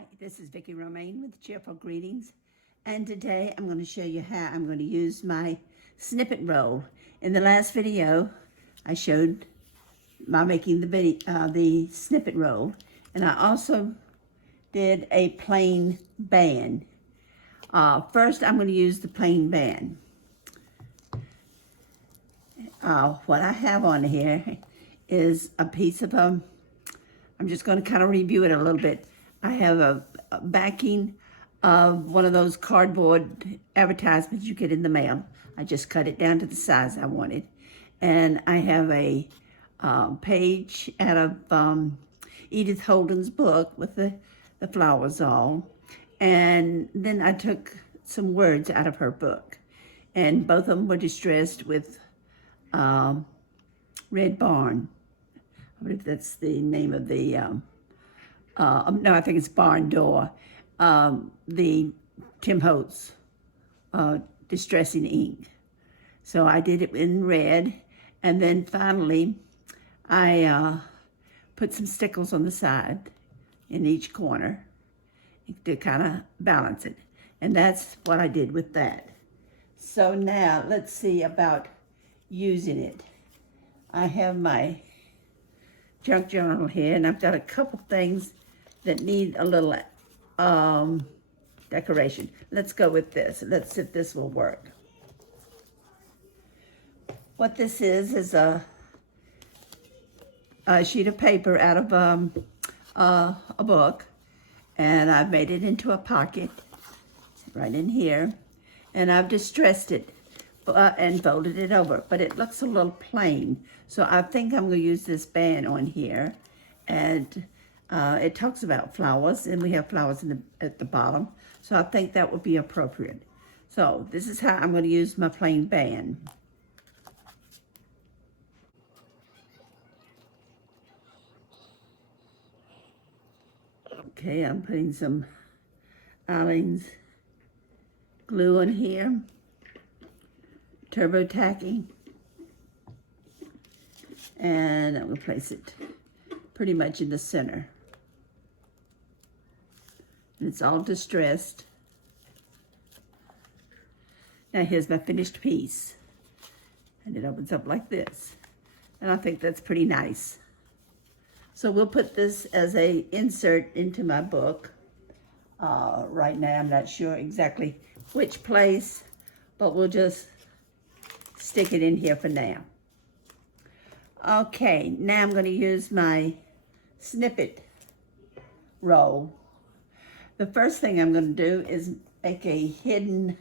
Hi, this is Vicki Romaine with Cheerful Greetings, and today I'm going to show you how I'm going to use my snippet roll. In the last video, I showed my making the snippet roll, and I also did a plain band. First, I'm going to use the plain band. What I have on here is a piece of I'm just going to kind of review it a little bit. I have a backing of one of those cardboard advertisements you get in the mail. I just cut it down to the size I wanted. And I have a page out of Edith Holden's book with the flowers all. And then I took some words out of her book. And both of them were distressed with Red Barn. I believe that's the name of the no, I think it's Barn Door, the Tim Holtz distressing ink. So I did it in red, and then finally I put some stickles on the side in each corner to kind of balance it. And that's what I did with that. So now let's see about using it. I have my junk journal here, and I've got a couple things that need a little decoration. Let's go with this. Let's see if this will work. What this is a sheet of paper out of a book, and I've made it into a pocket right in here, and I've distressed it and folded it over, but it looks a little plain. So I think I'm going to use this band on here, and it talks about flowers, and we have flowers at the bottom, so I think that would be appropriate. So this is how I'm going to use my plain band. Okay, I'm putting some Aleene's glue on here, turbo tacking, and I'm going to place it pretty much in the center. And it's all distressed. Now here's my finished piece. And it opens up like this. And I think that's pretty nice. So we'll put this as a insert into my book. Right now I'm not sure exactly which place, but we'll just stick it in here for now. Okay, now I'm going to use my snippet roll. The first thing I'm going to do is make a hidden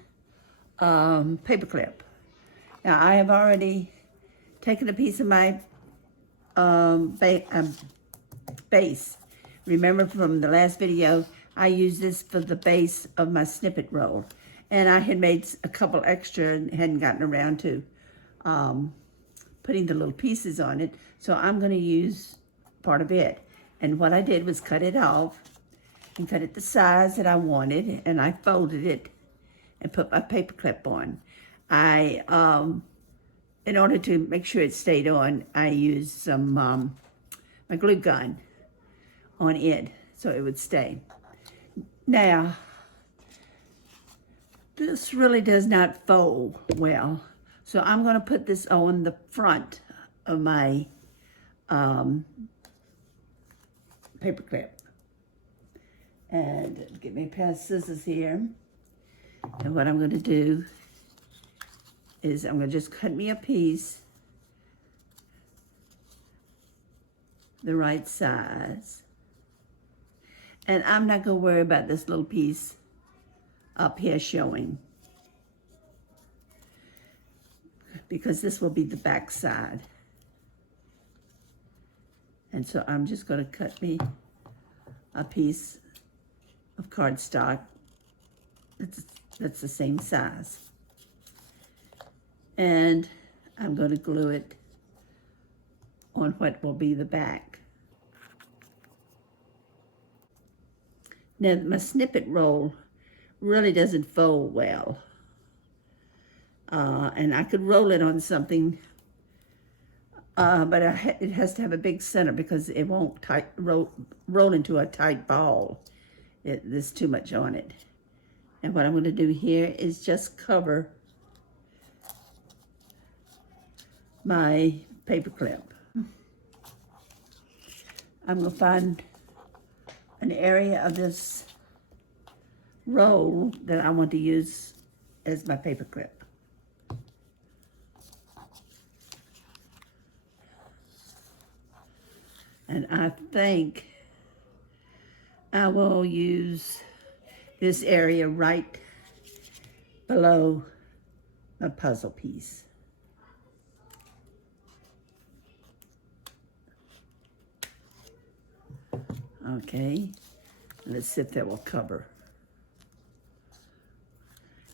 paper clip. Now I have already taken a piece of my base. Remember from the last video, I used this for the base of my snippet roll. And I had made a couple extra and hadn't gotten around to putting the little pieces on it. So I'm going to use part of it. And what I did was cut it off and cut it the size that I wanted, and I folded it and put my paper clip on. In order to make sure it stayed on, I used some my glue gun on it so it would stay. Now, this really does not fold well, so I'm going to put this on the front of my paper clip. And get me a pair of scissors here. And what I'm going to do is I'm going to just cut me a piece the right size. And I'm not going to worry about this little piece up here showing, because this will be the back side. And so I'm just going to cut me a piece of cardstock that's the same size. And I'm going to glue it on what will be the back. Now my snippet roll really doesn't fold well. And I could roll it on something, but it has to have a big center because it won't roll into a tight ball There's too much on it. And what I'm going to do here is just cover my paper clip. I'm going to find an area of this roll that I want to use as my paper clip. And I think I will use this area right below my puzzle piece. Okay, let's see if that will cover.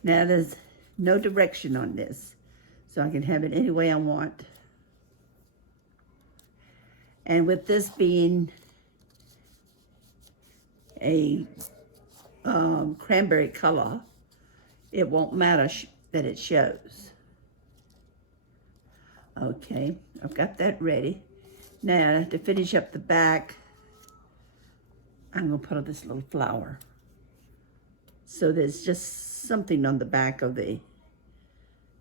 Now there's no direction on this, so I can have it any way I want. And with this being a cranberry color, it won't matter that it shows. Okay, I've got that ready. Now to finish up the back, I'm gonna put on this little flower. So there's just something on the back of the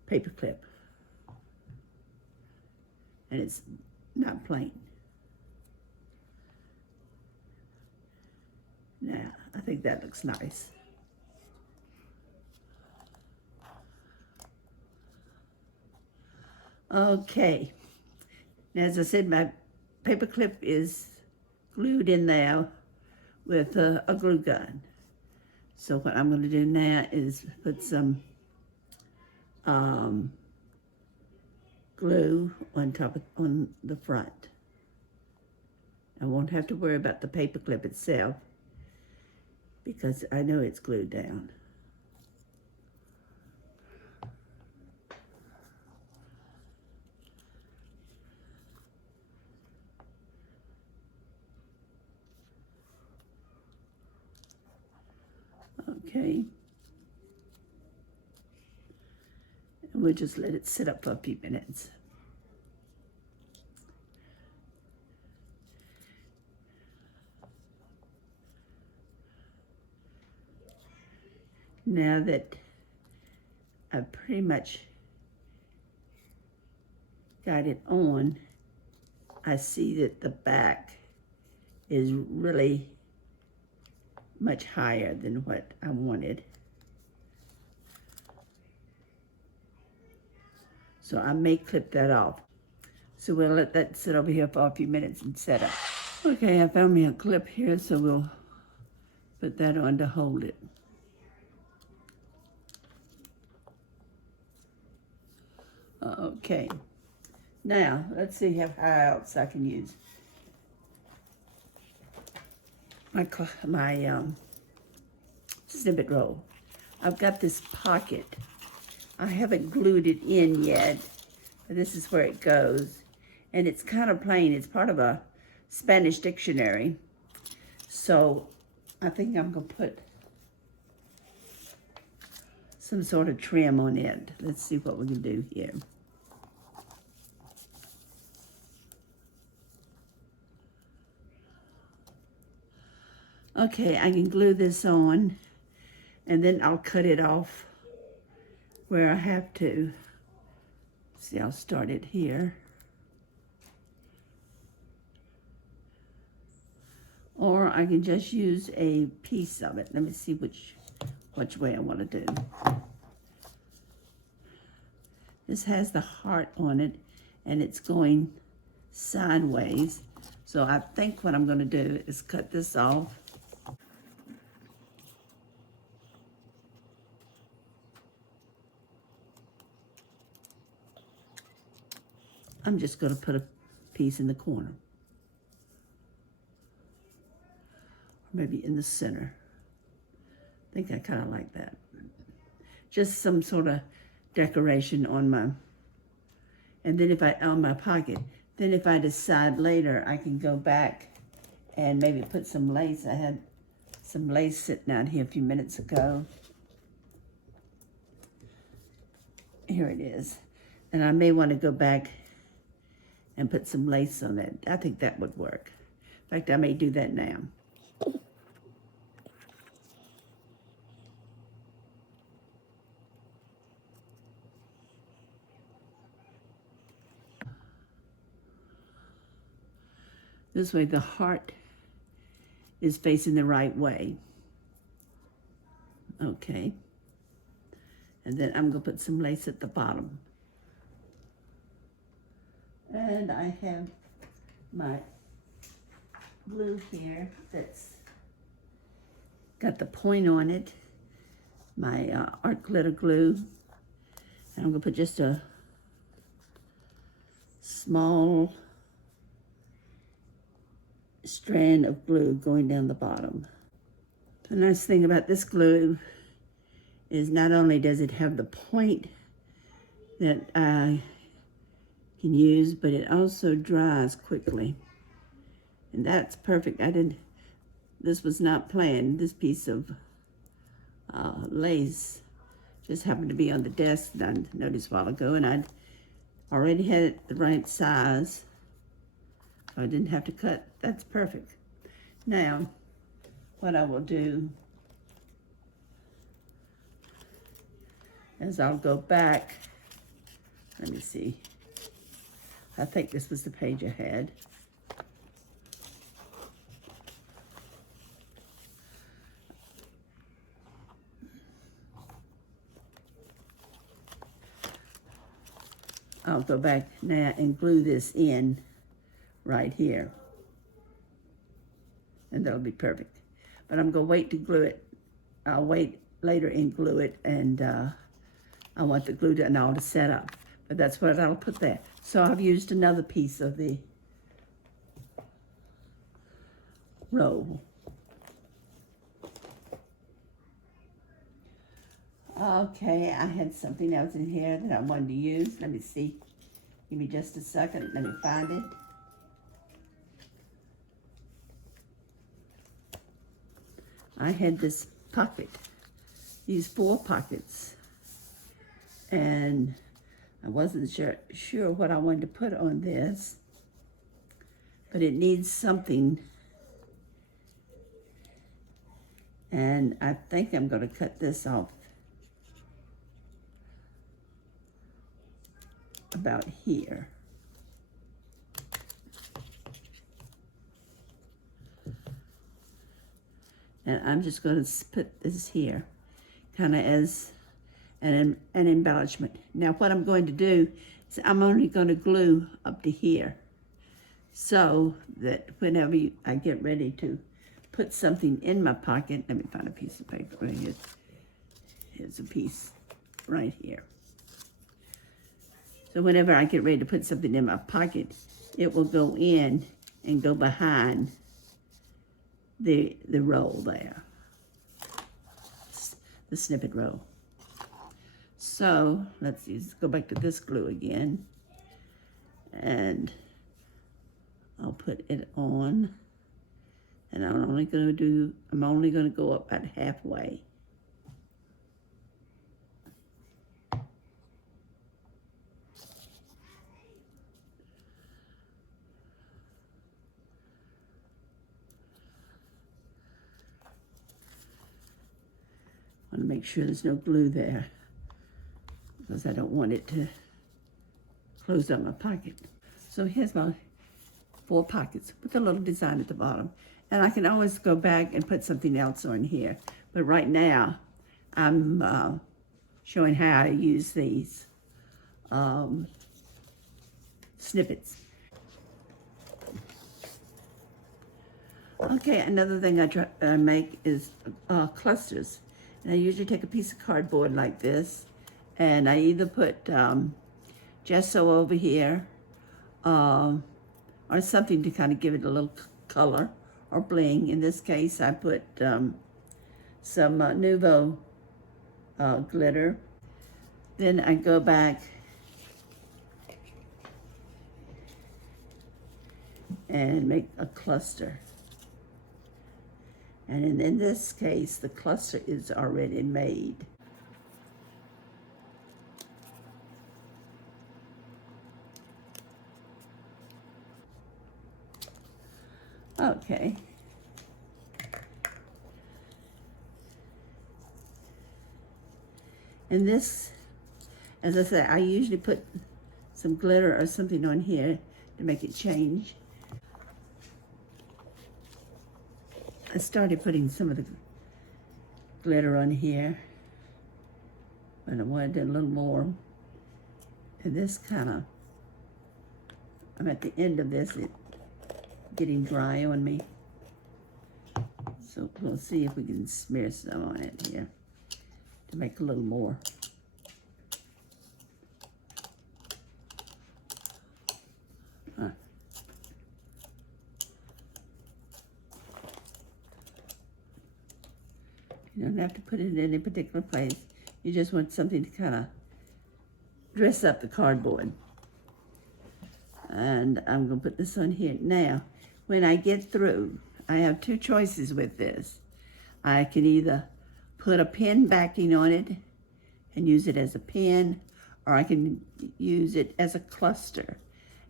paper clip. And it's not plain. Now, I think that looks nice. Okay. Now, as I said, my paper clip is glued in there with a glue gun. So what I'm going to do now is put some glue on the front. I won't have to worry about the paper clip itself because I know it's glued down. Okay. And we'll just let it sit up for a few minutes. Now that I've pretty much got it on, I see that the back is really much higher than what I wanted. So I may clip that off. So we'll let that sit over here for a few minutes and set up. Okay, I found me a clip here, so we'll put that on to hold it. Okay, now let's see how else I can use my Snippet roll. I've got this pocket. I haven't glued it in yet, but this is where it goes. And it's kind of plain. It's part of a Spanish dictionary. So I think I'm going to put some sort of trim on it. Let's see what we can do here. Okay, I can glue this on, and then I'll cut it off where I have to. See, I'll start it here. Or I can just use a piece of it. Let me see which way I want to do. This has the heart on it, and it's going sideways. So I think what I'm going to do is cut this off. I'm just going to put a piece in the corner. Or maybe in the center. I think I kind of like that. Just some sort of decoration on my, and then on my pocket. Then if I decide later, I can go back and maybe put some lace. I had some lace sitting out here a few minutes ago. Here it is. And I may want to go back and put some lace on it. I think that would work. In fact, I may do that now. This way the heart is facing the right way. Okay. And then I'm going to put some lace at the bottom. And I have my glue here that's got the point on it, my art glitter glue. And I'm going to put just a small strand of glue going down the bottom. The nice thing about this glue is not only does it have the point that I can use, but it also dries quickly. And that's perfect. This was not planned. This piece of lace just happened to be on the desk that I noticed a while ago, and I'd already had it the right size, so I didn't have to cut. That's perfect. Now, what I will do is I'll go back. Let me see. I think this was the page I had. I'll go back now and glue this in right here. And that'll be perfect. But I'm going to wait to glue it. I'll wait later and glue it, and I want the glue and all to set up. But that's what I'll put there. So I've used another piece of the roll. Okay, I had something else in here that I wanted to use. Let me see. Give me just a second. Let me find it. I had this pocket, these 4 pockets, and I wasn't sure what I wanted to put on this, but it needs something, and I think I'm going to cut this off about here. And I'm just going to put this here, kind of as an embellishment. Now what I'm going to do is I'm only going to glue up to here, so that whenever I get ready to put something in my pocket, let me find a piece of paper right here. Here's a piece right here. So whenever I get ready to put something in my pocket, it will go in and go behind the roll there, the snippet roll. So let's see, let's go back to this glue again, and I'll put it on, and I'm only going to go up about halfway. I want to make sure there's no glue there, because I don't want it to close up my pocket. So here's my 4 pockets with a little design at the bottom. And I can always go back and put something else on here. But right now, I'm showing how to use these snippets. Okay, another thing I make is clusters. And I usually take a piece of cardboard like this, and I either put gesso over here, or something to kind of give it a little color or bling. In this case, I put some Nouveau glitter. Then I go back and make a cluster. And in this case, the cluster is already made. Okay. And this, as I said, I usually put some glitter or something on here to make it change. I started putting some of the glitter on here, but I wanted a little more. And this kind of, I'm at the end of this, it's getting dry on me. So we'll see if we can smear some on it here to make a little more. You don't have to put it in any particular place. You just want something to kind of dress up the cardboard. And I'm going to put this on here. Now, when I get through, I have two choices with this. I can either put a pen backing on it and use it as a pen, or I can use it as a cluster.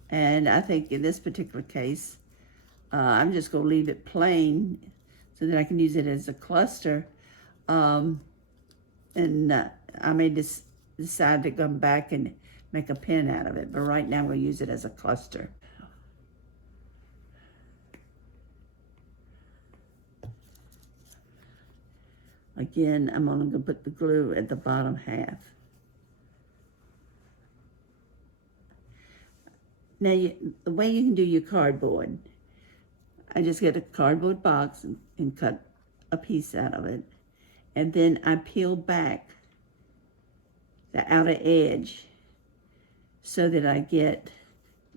And I think in this particular case, I'm just going to leave it plain so that I can use it as a cluster. I may decide to come back and make a pen out of it, but right now we'll use it as a cluster. Again, I'm only going to put the glue at the bottom half. Now, the way you can do your cardboard, I just get a cardboard box and cut a piece out of it. And then I peel back the outer edge so that I get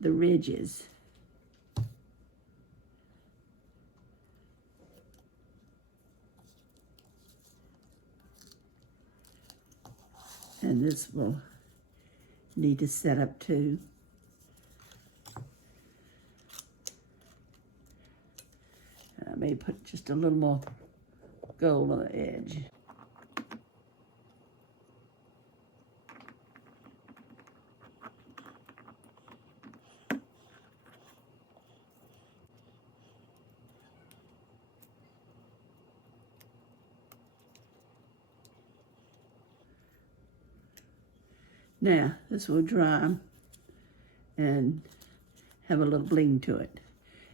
the ridges. And this will need to set up too. I may put just a little more gold on the edge. Now, this will dry and have a little bling to it.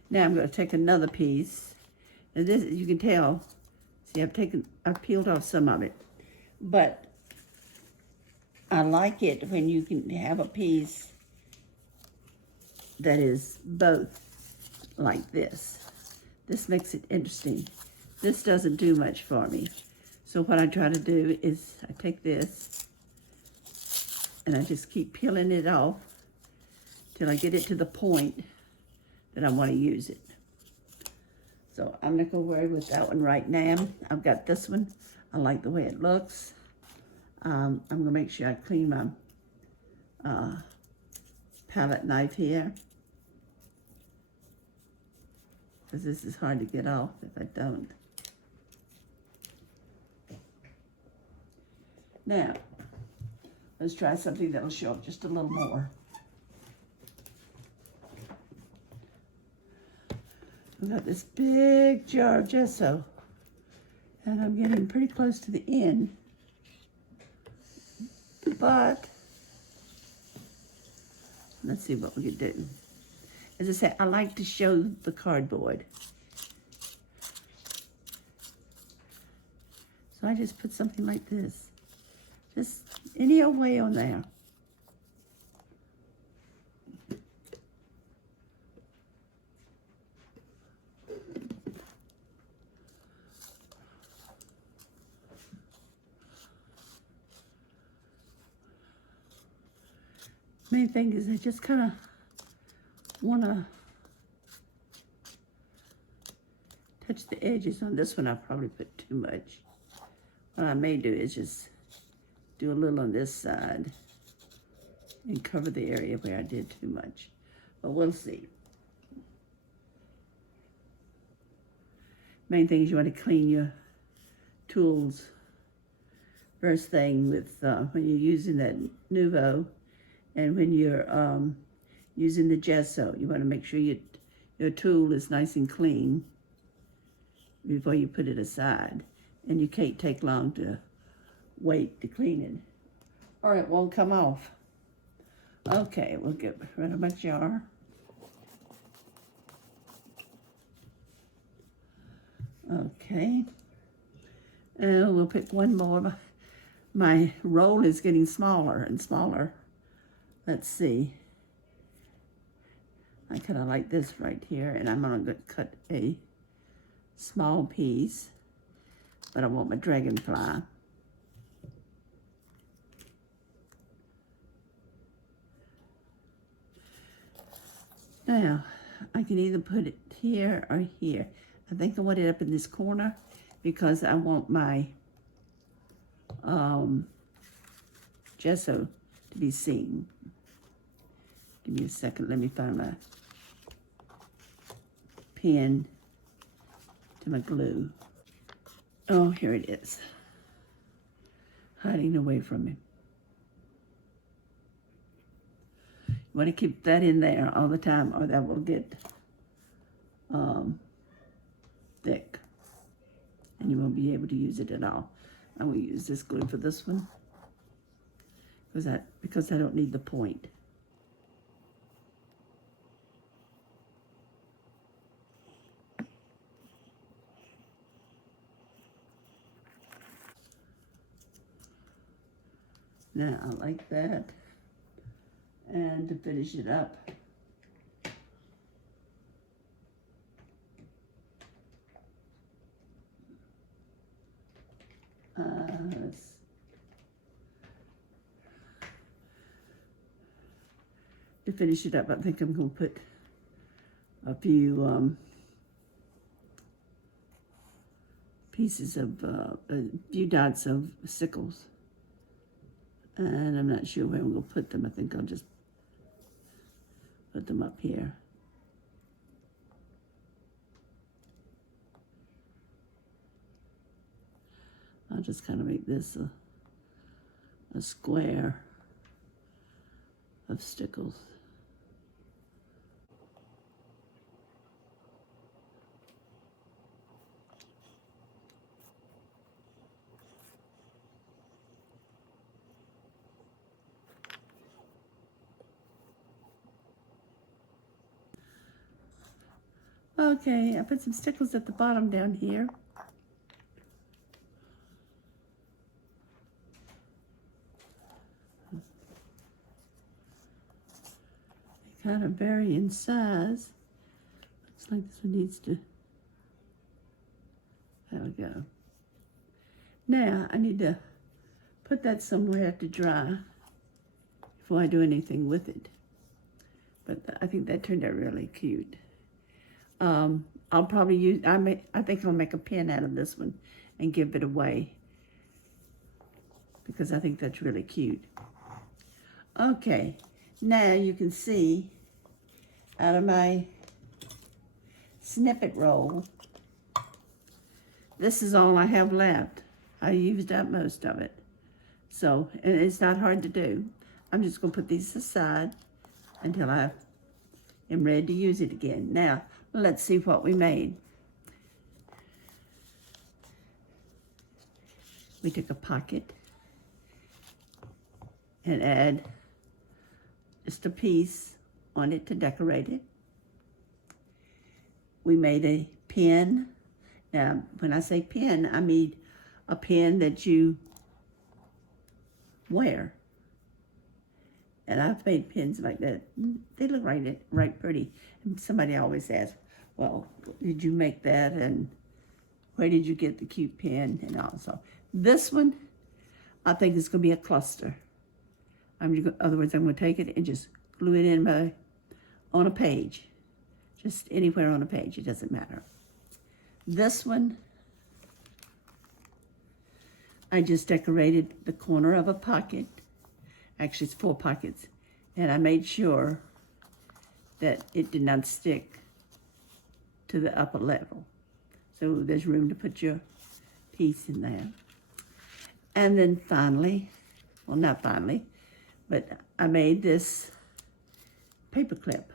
Now I'm going to take another piece, and this, you can tell, see, I've peeled off some of it, but I like it when you can have a piece that is both like this. This makes it interesting. This doesn't do much for me. So what I try to do is I take this and I just keep peeling it off till I get it to the point that I want to use it. So I'm not going to worry with that one right now. I've got this one. I like the way it looks. I'm going to make sure I clean my palette knife here, because this is hard to get off if I don't. Now, let's try something that'll show up just a little more. I've got this big jar of gesso, and I'm getting pretty close to the end. But let's see what we can do. As I said, I like to show the cardboard. So I just put something like this. Just any old way on there. Main thing is I just kind of want to touch the edges. On this one I probably put too much. What I may do is just do a little on this side and cover the area where I did too much. But we'll see. Main thing is you want to clean your tools first thing with when you're using that Nouveau. And when you're using the gesso, you want to make sure your tool is nice and clean before you put it aside. And you can't take long to wait to clean it, or it won't come off. Okay, we'll get rid of my jar. Okay. And we'll pick one more. My roll is getting smaller and smaller. Let's see. I kind of like this right here, and I'm going to cut a small piece, but I want my dragonfly. Now, I can either put it here or here. I think I want it up in this corner because I want my gesso to be seen. Give me a second, let me find my pen to my glue. Oh, here it is. Hiding away from me. You want to keep that in there all the time or that will get thick and you won't be able to use it at all. I'm going to use this glue for this one because I don't need the point. Now, I like that. And to finish it up, I think I'm going to put a few pieces of, a few dots of sickles. And I'm not sure where I'm going to put them. I think I'll just put them up here. I'll just kind of make this a square of stickles. Okay, I put some stickles at the bottom down here. They kind of vary in size. Looks like this one needs to, there we go. Now, I need to put that somewhere to dry before I do anything with it. But I think that turned out really cute. I'll probably use, I think I'll make a pin out of this one and give it away because I think that's really cute. Okay, now you can see out of my snippet roll, this is all I have left. I used up most of it. So, and it's not hard to do. I'm just gonna put these aside until I am ready to use it again. Now, let's see what we made. We took a pocket and add just a piece on it to decorate it. We made a pin. Now, when I say pin, I mean a pin that you wear. And I've made pins like that. They look right pretty. And somebody always asks, well, did you make that? And where did you get the cute pin? And also, this one, I think is going to be a cluster. In other words, I'm going to take it and just glue it in on a page. Just anywhere on a page, it doesn't matter. This one, I just decorated the corner of a pocket. Actually, it's 4 pockets. And I made sure that it did not stick to the upper level. So there's room to put your piece in there. And then finally, well, not finally, but I made this paper clip.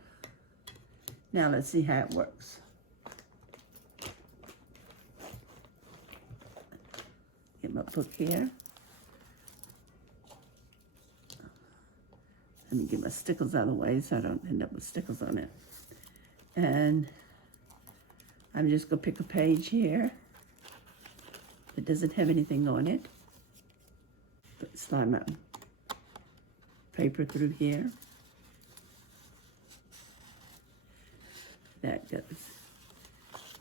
Now let's see how it works. Get my book here. Let me get my stickles out of the way so I don't end up with stickles on it. And I'm just gonna pick a page here. It doesn't have anything on it. Slide my paper through here. That goes.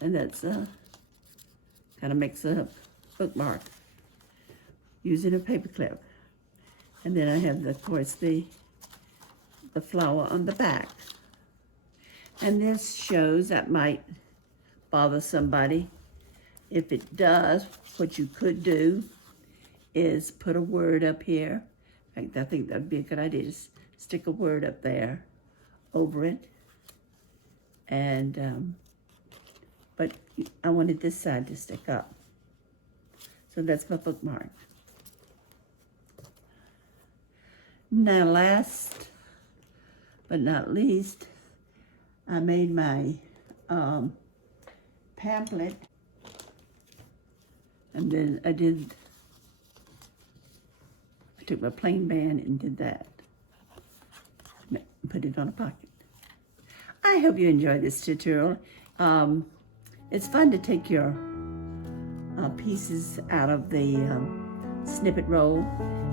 And that's kind of makes a bookmark using a paper clip. And then I have, of course, the flower on the back. And this shows that might bother somebody. If it does, what you could do is put a word up here. In fact, I think that would be a good idea. Just stick a word up there over it. And, but I wanted this side to stick up. So that's my bookmark. Now, last but not least, I made my pamphlet, and then I took my plain band and did that. Put it on a pocket. I hope you enjoyed this tutorial. It's fun to take your pieces out of the snippet roll.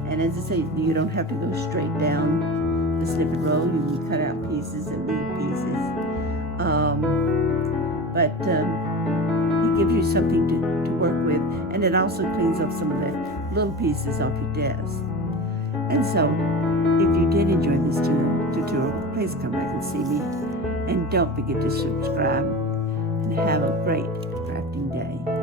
And as I say, you don't have to go straight down the snippet roll. You can cut out pieces and leave pieces. But it gives you something to work with. And it also cleans up some of the little pieces off your desk. And so, if you did enjoy this tutorial, please come back and see me. And don't forget to subscribe. And have a great crafting day.